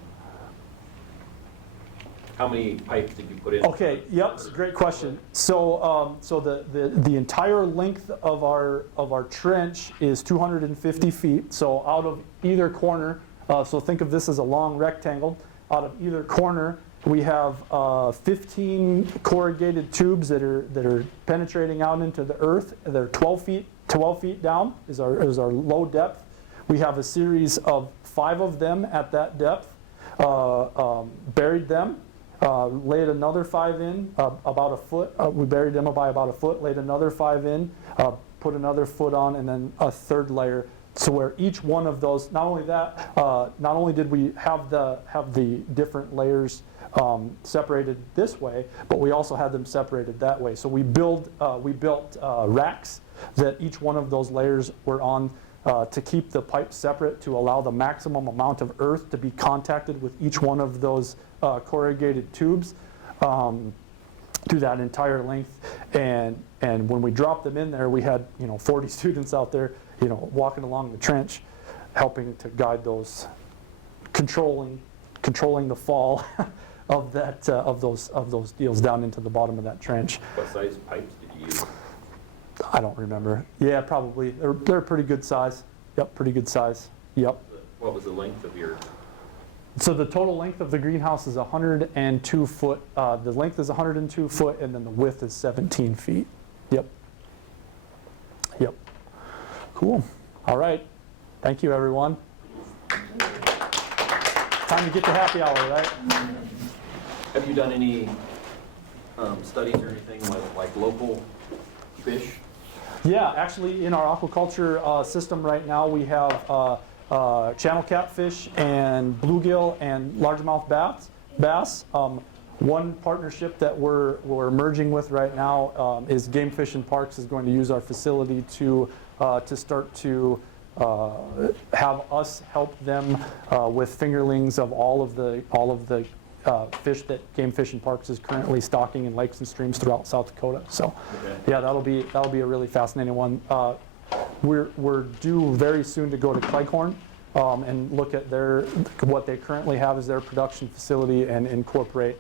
How many pipes did you put in? Okay. Yep. It's a great question. So the entire length of our trench is 250 feet. So out of either corner. So think of this as a long rectangle. Out of either corner, we have 15 corrugated tubes that are penetrating out into the earth. They're 12 feet down is our low depth. We have a series of 5 of them at that depth. Buried them, laid another 5 in, about a foot. We buried them by about a foot. Laid another 5 in, put another foot on, and then a third layer. So where each one of those, not only did we have the different layers separated this way, but we also had them separated that way. So we built racks that each one of those layers were on to keep the pipes separate, to allow the maximum amount of earth to be contacted with each one of those corrugated tubes through that entire length. And when we dropped them in there, we had 40 students out there walking along the trench, helping to guide those, controlling the fall of those deals down into the bottom of that trench. What size pipes did you use? I don't remember. Yeah, probably. They're pretty good size. Yep, pretty good size. Yep. What was the length of your? So the total length of the greenhouse is 102 foot. The length is 102 foot, and then the width is 17 feet. Yep. Yep. Cool. All right. Thank you, everyone. Time to get to happy hour, right? Have you done any studies or anything with like local fish? Yeah, actually in our aquaculture system right now we have channel catfish and bluegill and largemouth bass. One partnership that we're merging with right now is Game Fish and Parks is going to use our facility to start to have us help them with fingerlings of all of the fish that Game Fish and Parks is currently stocking in lakes and streams throughout South Dakota. So, yeah, that'll be a really fascinating one. We're due very soon to go to Cleghorn and look at what they currently have as their production facility and incorporate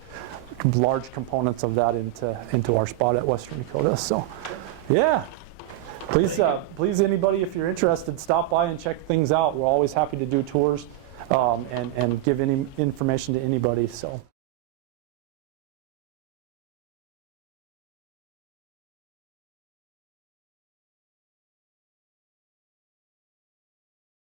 large components of that into our spot at Western Dakota. So, yeah. Please, anybody, if you're interested, stop by and check things out. We're always happy to do tours and give any information to anybody. So.